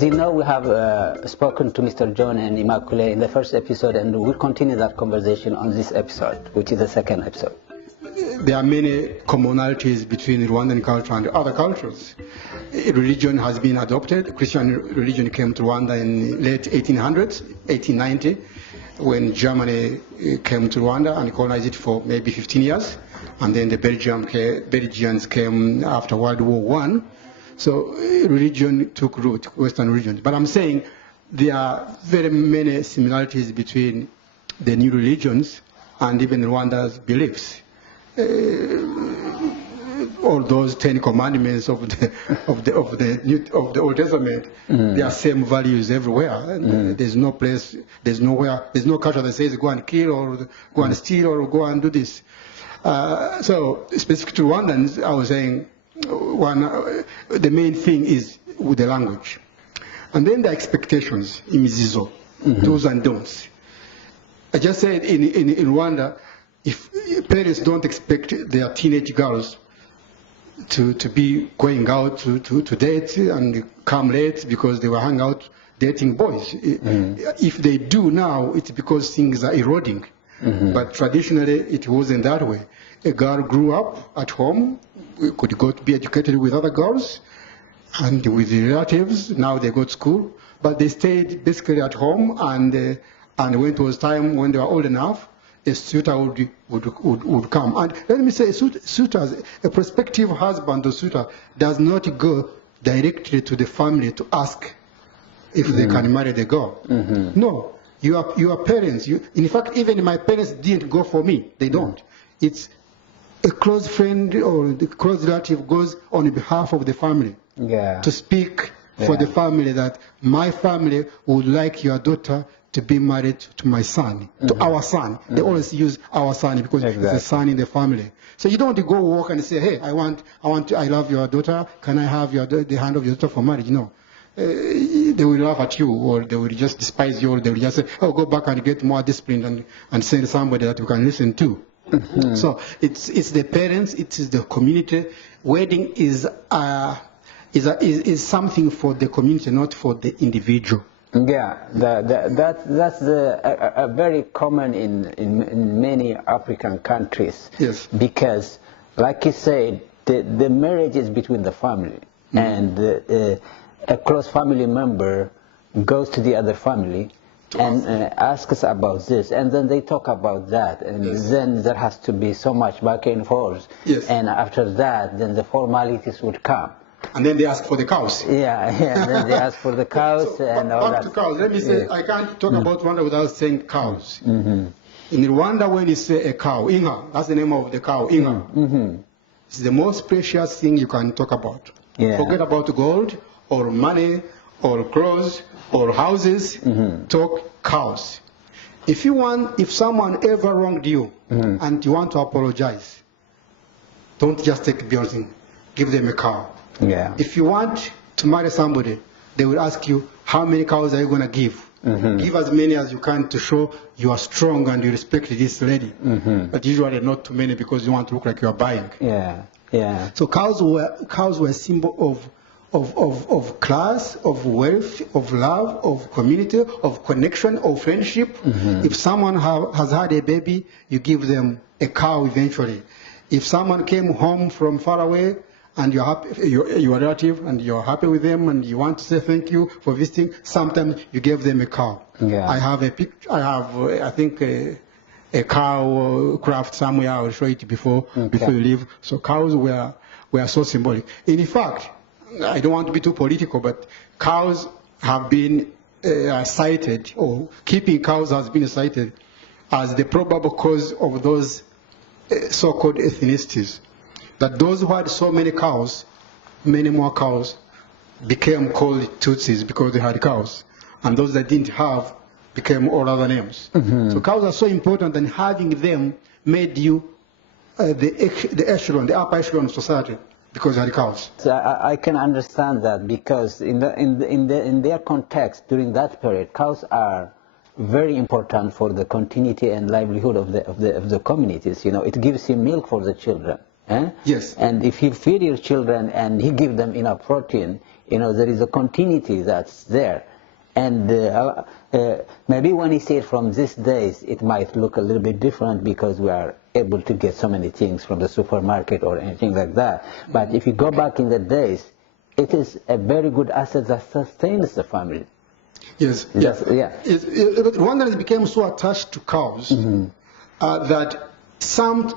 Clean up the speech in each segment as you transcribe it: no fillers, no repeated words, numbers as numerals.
As you know, we have spoken to Mr. John and Immaculée in the first episode, and we'll continue that conversation on this episode, which is the second episode. There are many commonalities between Rwandan culture and other cultures. Religion has been adopted. Christian religion came to Rwanda in late 1800s, 1890, when Germany came to Rwanda and colonized it for maybe 15 years. And then the Belgians came after World War I. So religion took root, Western religion. But I'm saying there are very many similarities between the new religions and even Rwanda's beliefs. All those 10 commandments of the Old Testament, there are same values everywhere. There's no place, there's no culture that says go and kill or go and steal or go and do this. So specific to Rwandans, I was saying the main thing is with the language, and then the expectations, imizizo, do's and don'ts. I just said in Rwanda, if parents don't expect their teenage girls to be going out to date and come late because they were hanging out dating boys. If they do now, it's because things are eroding. But traditionally, it wasn't that way. A girl grew up at home, could go to be educated with other girls and with relatives. Now they go to school, but they stayed basically at home, and when it was time when they were old enough, a suitor would come. And let me say, suitors, a prospective husband or suitor does not go directly to the family to ask if they can marry the girl. No, your parents. In fact, even my parents didn't go for me. They don't. It's a close friend or the close relative goes on behalf of the family to speak for the family that my family would like your daughter to be married to my son, to our son. They always use our son because it's a son in the family. So you don't go walk and say, hey, I love your daughter. Can I have the hand of your daughter for marriage? No. They will laugh at you, or they will just despise you, or they will just say, oh, go back and get more disciplined and send somebody that you can listen to. So it's the parents, it is the community. Wedding is something for the community, not for the individual. Yeah, that's very common in many African countries. Yes. Because, like you said, the marriage is between the family, and a close family member goes to the other family and asks about this, and then they talk about that, and then there has to be so much back and forth. Yes. And after that, then the formalities would come. And then they ask for the cows. Yeah, and then they ask for the cows and all that. Back to cows. Let me say, I can't talk about Rwanda without saying cows. In Rwanda, when you say a cow, Inga, that's the name of the cow, Inga. It's the most precious thing you can talk about. Forget about gold or money or clothes or houses. Talk cows. If someone ever wronged you and you want to apologize, don't just take building. Give them a cow. Yeah. If you want to marry somebody, they will ask you, how many cows are you going to give? Give as many as you can to show you are strong and you respect this lady. But usually not too many because you want to look like you are buying. Yeah, yeah. So cows were a symbol of class, of wealth, of love, of community, of connection, of friendship. If someone has had a baby, you give them a cow eventually. If someone came home from far away, and you're happy, you're a relative, and you're happy with them, and you want to say thank you for visiting, sometimes you give them a cow. I have a picture. I think a cow craft somewhere. I will show it before you leave. So cows were so symbolic. In fact, I don't want to be too political, but cows have been cited, or keeping cows has been cited as the probable cause of those so-called ethnicities. That those who had so many cows, many more cows, became called Tutsis because they had cows. And those that didn't have became all other names. So cows are so important, and having them made you the echelon, the upper echelon of society, because you had cows. So I can understand that, because in their context during that period, cows are very important for the continuity and livelihood of the communities. You know, it gives you milk for the children. Yes. And if you feed your children and you give them enough protein, there is a continuity that's there. And maybe when you see it from these days, it might look a little bit different because we are able to get so many things from the supermarket or anything like that. But if you go back in the days, it is a very good asset that sustains the family. Yes. Yeah. Rwandans became so attached to cows that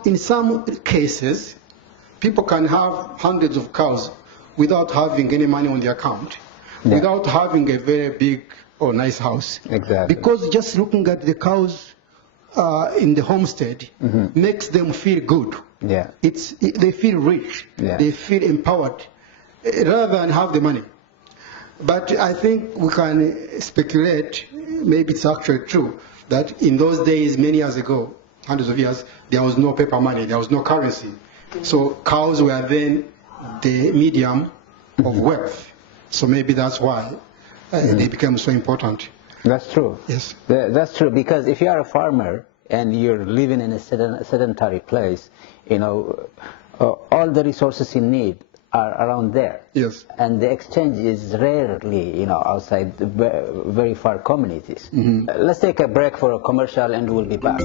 in some cases, people can have hundreds of cows without having any money on the account, without having a very big or nice house. Exactly. Because just looking at the cows in the homestead makes them feel good. Yeah. They feel rich. Yeah. They feel empowered rather than have the money. But I think we can speculate, maybe it's actually true, that in those days, many years ago, hundreds of years, there was no paper money, there was no currency. So cows were then the medium of wealth. So maybe that's why they became so important. That's true. Yes. That's true, because if you are a farmer and you're living in a sedentary place, all the resources you need are around there. Yes. And the exchange is rarely, outside the very far communities. Let's take a break for a commercial and we'll be back.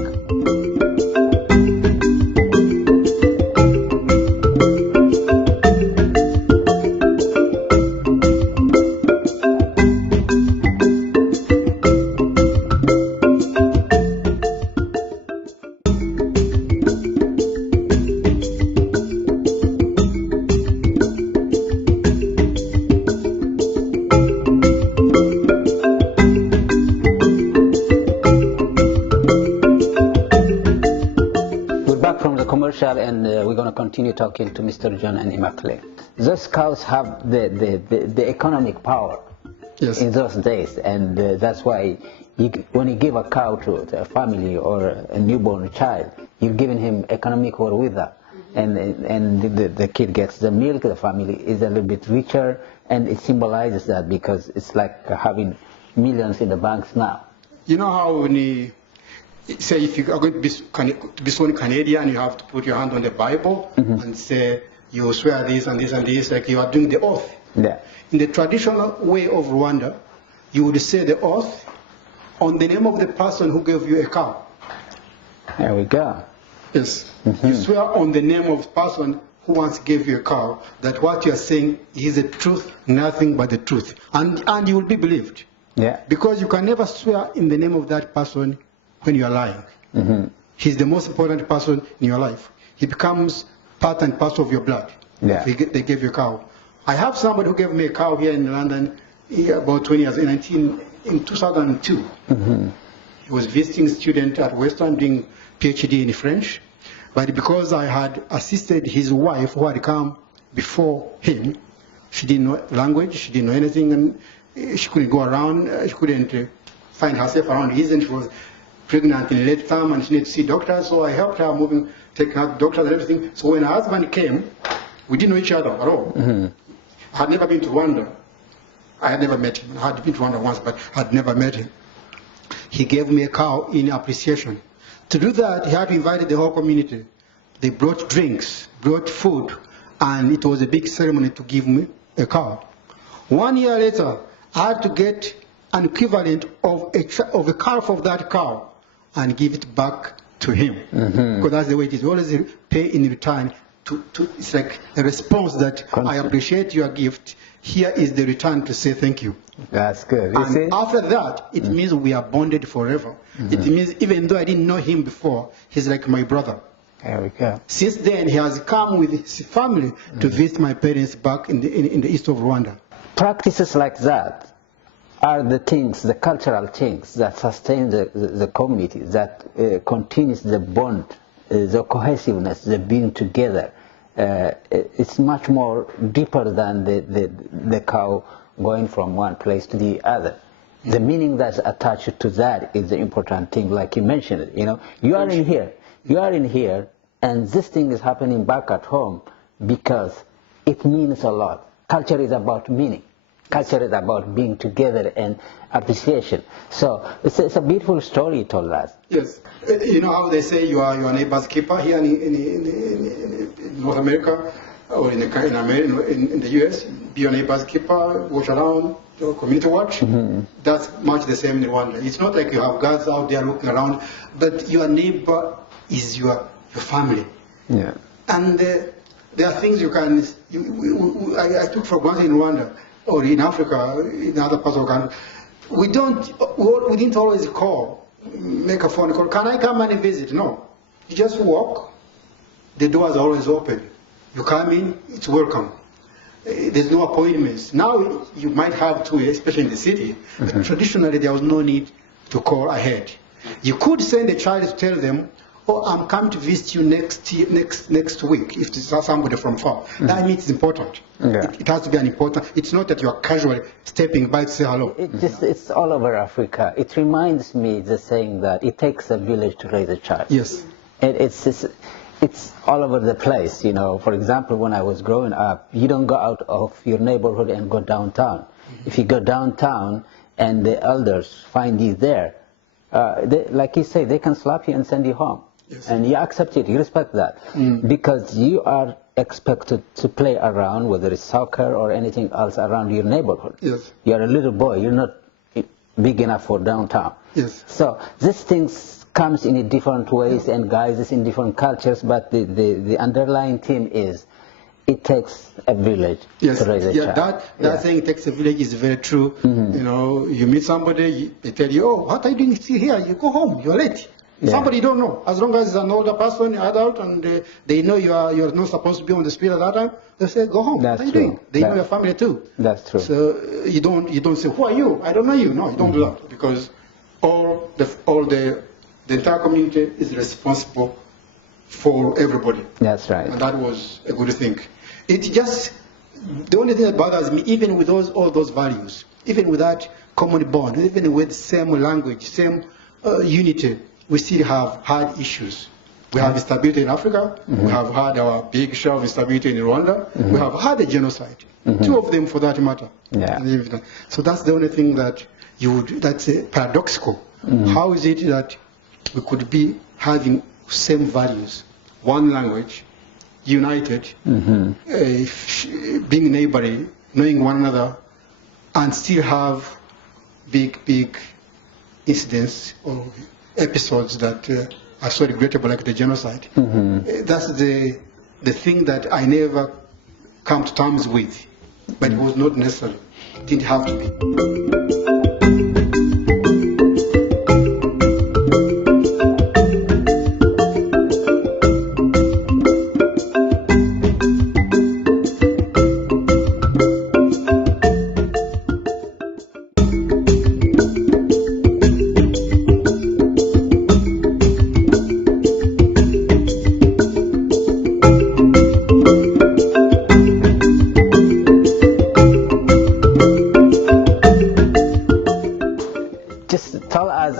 And we're going to continue talking to Mr. John and Immaculate. Those cows have the economic power in those days, and that's why when you give a cow to a family or a newborn child, you're giving him economic wherewithal, and the kid gets the milk. The family is a little bit richer, and it symbolizes that because it's like having millions in the banks now. You know how when you say if you are going to be sworn Canadian, you have to put your hand on the Bible and say you swear this and this and this, like you are doing the oath. Yeah. In the traditional way of Rwanda, you would say the oath on the name of the person who gave you a cow. There we go. Yes. You swear on the name of the person who once gave you a cow that what you are saying is the truth, nothing but the truth. And you will be believed. Yeah. Because you can never swear in the name of that person when you are lying. He's the most important person in your life. He becomes part and parcel of your blood. Yeah. They gave you a cow. I have somebody who gave me a cow here in London about 20 years, in 2002. He was visiting student at Western doing PhD in French. But because I had assisted his wife who had come before him, she didn't know language, she didn't know anything, and she couldn't go around, she couldn't find herself around his, and she was pregnant in late term and she needed to see doctors, so I helped her take her to doctors and everything. So when her husband came, we didn't know each other at all. I had never been to Rwanda. I had never met him. I had been to Rwanda once, but I had never met him. He gave me a cow in appreciation. To do that, he had to invite the whole community. They brought drinks, brought food, and it was a big ceremony to give me a cow. 1 year later, I had to get an equivalent of a calf of that cow and give it back to him. Because that's the way it is. We always pay in return. It's like a response that I appreciate your gift. Here is the return to say thank you. That's good. And after that, it means we are bonded forever. It means even though I didn't know him before, he's like my brother. There we go. Since then, he has come with his family to visit my parents back in the east of Rwanda. Practices like that are the things, the cultural things that sustain the community, that continues the bond, the cohesiveness, the being together. It's much more deeper than the cow going from one place to the other. The meaning that's attached to that is the important thing, like you mentioned. You are in here, and this thing is happening back at home because it means a lot. Culture is about meaning. Culture is about being together and appreciation. So it's a beautiful story you told us. Yes. You know how they say you are your neighbor's keeper here in North America or in the US? Be your neighbor's keeper, watch around, community watch. That's much the same in Rwanda. It's not like you have guards out there looking around, but your neighbor is your family. Yeah. And there are things you can. I took for granted in Rwanda or in Africa, in other parts of the country. We didn't always call, make a phone call. Can I come and visit? No. You just walk. The doors are always open. You come in, it's welcome. There's no appointments. Now you might have to, especially in the city. But traditionally, there was no need to call ahead. You could send a child to tell them, "Oh, I'm coming to visit you next week." If it's somebody from far, that means it's important. Yeah. It has to be an important. It's not that you are casually stepping by to say hello. It's all over Africa. It reminds me the saying that it takes a village to raise a child. Yes. And it's all over the place. You know, for example, when I was growing up, you don't go out of your neighborhood and go downtown. If you go downtown and the elders find you there, like you say, they can slap you and send you home. Yes. And you accept it, you respect that. Because you are expected to play around, whether it's soccer or anything else around your neighborhood. Yes. You're a little boy, you're not big enough for downtown. Yes. So these things comes in different ways and guises in different cultures, but the underlying theme is it takes a village Yes, to raise a child. that saying, "It takes a village," is very true. You know, you meet somebody, they tell you, "Oh, what are you doing still here? You go home. You're late." Yeah. Somebody you don't know. As long as it's an older person, adult, and they know you're not supposed to be on the street at that time, they say, "Go home." That's what are you true. doing? They know your family too. That's true. So you don't say, "Who are you? I don't know you." No, you don't do that, because all the entire community is responsible for everybody. That's right. And that was a good thing. It just, the only thing that bothers me, even with all those values, even with that common bond, even with same language, same unity, we still have had issues. We have instability in Africa. We have had our big share of instability in Rwanda. We have had a genocide. Two of them, for that matter. Yeah. So that's the only thing that that's paradoxical. How is it that we could be having same values, one language, united, being neighborly, knowing one another, and still have big incidents or episodes that are so regrettable, like the genocide? That's the thing that I never come to terms with, but it was not necessary. It didn't have to be.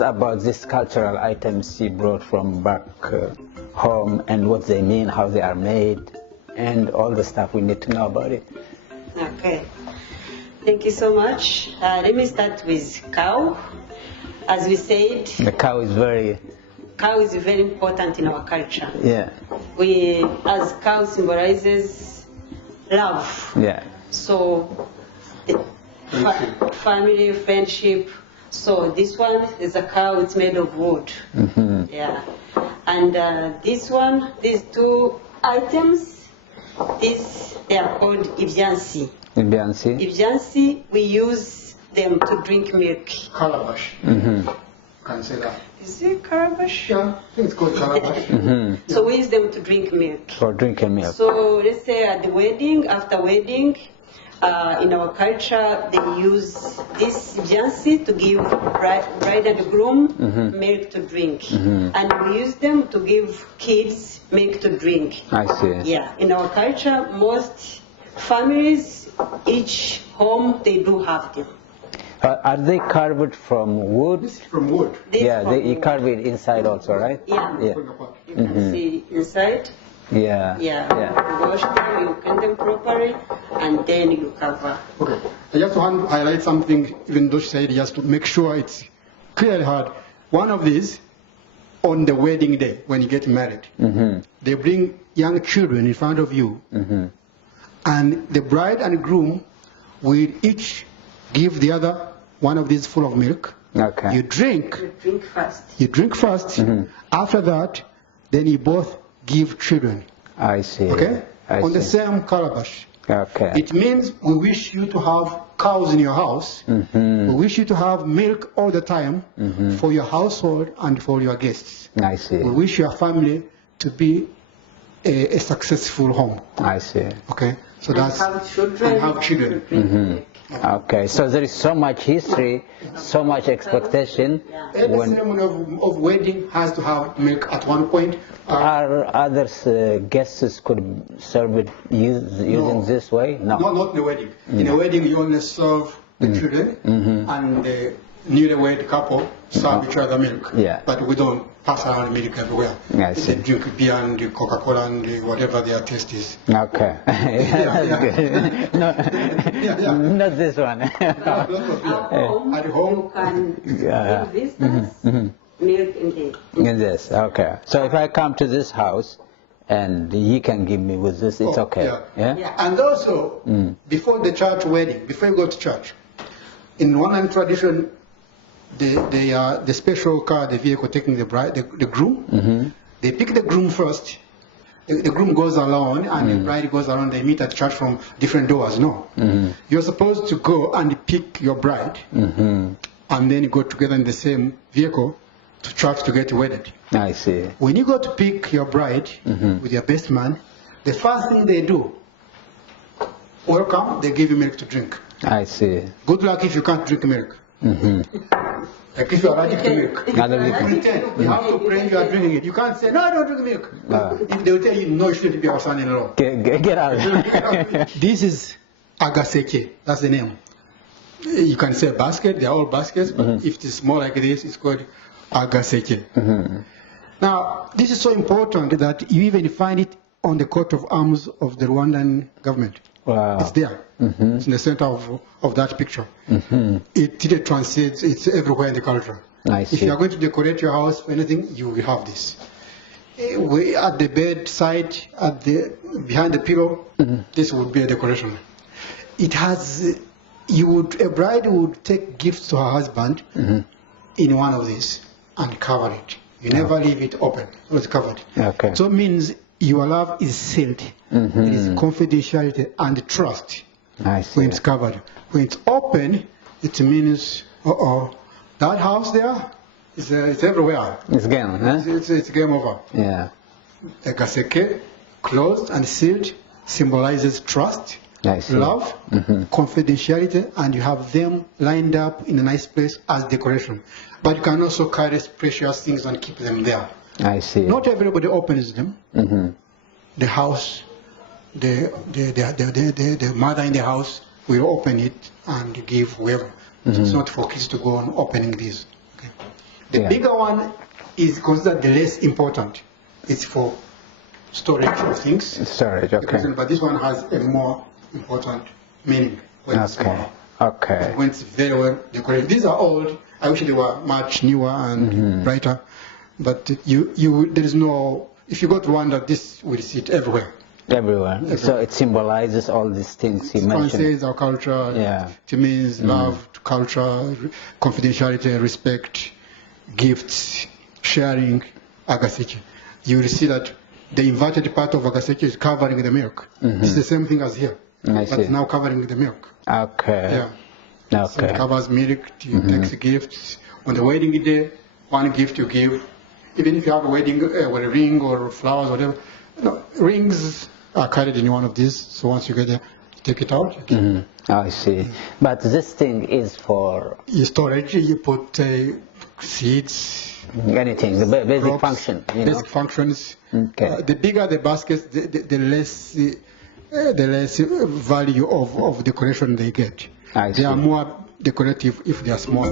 About these cultural items you brought from back home and what they mean, how they are made, and all the stuff we need to know about it. Okay, thank you so much. Let me start with cow. As we said, the cow is very important in our culture. Yeah. As cow symbolizes love. Yeah. So family, friendship. So this one is a cow. It's made of wood. Yeah. And this one, these two items, they are called ibyansi. Ibyansi, we use them to drink milk. Calabash. Can say that. Is it calabash? Yeah, I think it's called calabash. So we use them to drink milk. For drinking milk. So let's say at the wedding, after wedding, in our culture, they use this jansi to give bride and groom milk to drink. And we use them to give kids milk to drink. I see. Yeah, in our culture, most families, each home, they do have them. Are they carved from wood? This is from wood. You carve it inside also, right? Yeah. Yeah. You can see inside. Yeah. Yeah. You wash them, you clean them properly, and then you cover. Okay. I just want to highlight something, even though she said, just to make sure it's clearly heard. One of these, on the wedding day, when you get married, they bring young children in front of you, and the bride and groom will each give the other one of these full of milk. Okay. You drink. You drink first. You drink first. After that, then you both give children. I see. Okay? I On the see. same calabash. Okay. It means we wish you to have cows in your house. We wish you to have milk all the time for your household and for your guests. I see. We wish your family to be a successful home. I see. Okay? So And that's have children. and have children. Drink. Okay. So there is so much history, so much expectation. Every When ceremony of wedding has to have milk at one point. are others guests could serve it using this way? No. Not in the wedding. In the wedding, you only serve the children, and the newlywed couple serve each other milk. Yeah. But we don't pass around milk everywhere. I see. They drink beer and Coca-Cola and whatever their taste is. Okay. That's good. No, yeah. not this one. Lots of beer. At home, At home, you can Yeah. give visitors milk in the In this, okay. So if I come to this house and you can give me with this, it's Oh, okay. yeah. Yeah. And also, before the church wedding, before you go to church, in one tradition, the special car, the vehicle taking the bride, the groom, they pick the groom first. The groom goes alone and the bride goes alone. They meet at church from different doors. No. You're supposed to go and pick your bride and then go together in the same vehicle to church to get wedded. I see. When you go to pick your bride with your best man, the first thing they do, welcome, they give you milk to drink. I see. Good luck if you can't drink milk. Like if you are allergic to milk. Allergic. Pretend. You have to pretend you are drinking it. You can't say, no, I don't drink milk. If they will tell you, no, you shouldn't be our son-in-law. Get out. This is agaseke. That's the name. You can say basket. They are all baskets. But if it's more like this, it's called agaseke. Now, this is so important that you even find it on the coat of arms of the Rwandan government. Wow. It's there. It's in the center of that picture. It translates. It's everywhere in the culture. I If see. you are going to decorate your house for anything, you will have this. At the bedside, behind the pillow, this would be a decoration. It has. A bride would take gifts to her husband in one of these and cover it. You never leave it open. It's covered. Okay. So it means your love is sealed. It is confidentiality and trust I see. when it's covered. When it's open, it means, that house there, it's everywhere. It's game, huh? It's game over. Yeah. A gaseke, closed and sealed, symbolizes trust, I see. love, confidentiality, and you have them lined up in a nice place as decoration. But you can also carry precious things and keep them there. I see. Not everybody opens them. The house, the mother in the house will open it and give whoever. It's not for kids to go on opening these. Okay. The Yeah. bigger one is considered the less important. It's for storage of things. Storage, okay. But this one has a more important meaning when it's Okay. small. Okay. When it's very well decorated. These are old. I wish they were much newer and brighter. But there is no. If you go to Rwanda, this will sit everywhere. Everywhere. So it symbolizes all these things you mentioned. Translates our culture. Yeah. It means love, culture, confidentiality, respect, gifts, sharing, agaseke. You will see that the inverted part of agaseke is covering the milk. It's the same thing as here. I But see. now covering the milk. Okay. Yeah. So it Okay. covers milk, it takes gifts. On the wedding day, one gift you give. Even if you have a wedding with a ring or flowers, whatever. No, rings are carried in one of these. So once you get there, you take it out. You keep I see. But this thing is for You storage, you put seeds, anything, the basic crops, function, you know. basic functions. Okay. The bigger the baskets, the less value of decoration they get. I They are see. more decorative if they are small.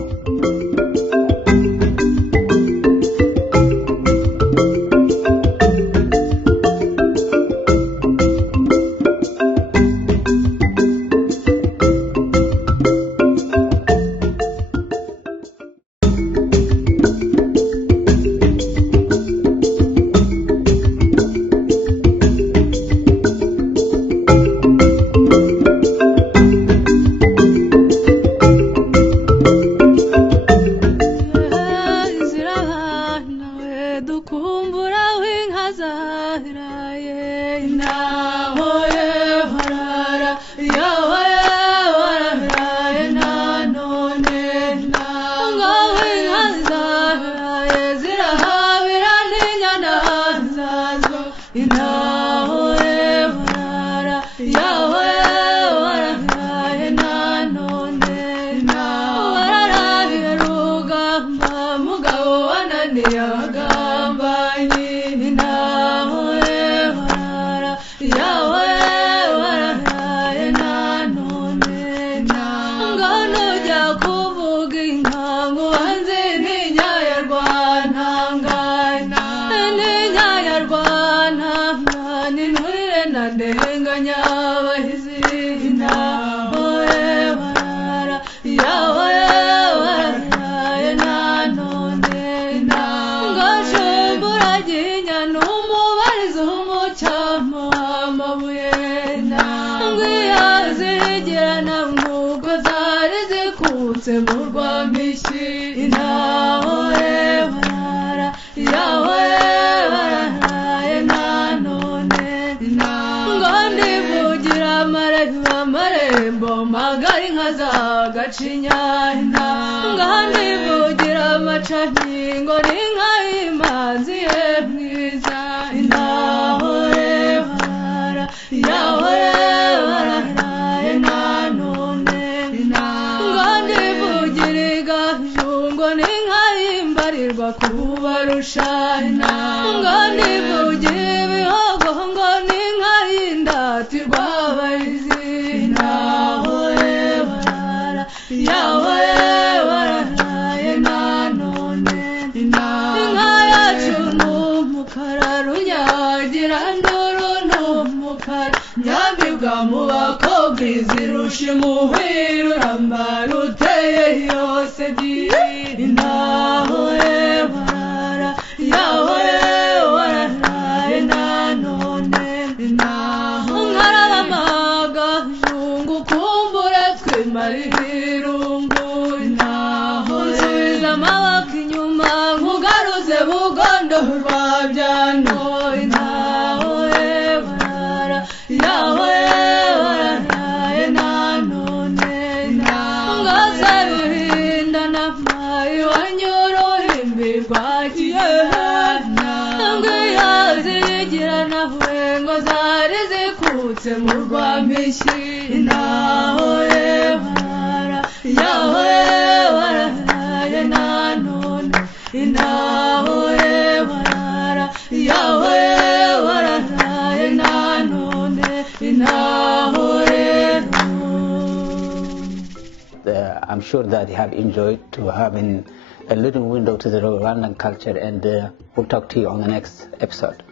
zikutse mu rw'amishyi intore barara yawe bararaye nanone ngo ndivugira amarembo magari nka za Gacinya ngo ndivugira amacanyi ngo n'inka y'imanzi ye mwiza intore barara yawe bararaye nanone ngo ndivugira igaju ngo n'inka yimbarirwa kubarusha ngo ndivugira ibihogo ngo n'inka y'indatirwa abahizi intore barara yawe bararaye nanone inka yacu n'umukara runyagira nduru n'umukara nyambibwa mu bakobwa izirusha imuhira urambara uteye yose intore barara yawe bararaye nanone nkararamaga jungu kumbure twimarira irungu nsubiza amaboko inyuma nkugaruze bugondo rwa byano intore barara yawe bararaye nanone ngase ruhinda namayi wanyuruhimbi rwakiye ngwiyazigira nawe ngo zari zikutse mu rw'amishyi intore barara yawe bararaye nanone intore barara yawe bararaye nanone intore. I'm sure that you have enjoyed to having a little window to the Rwandan culture, and we'll talk to you on the next episode.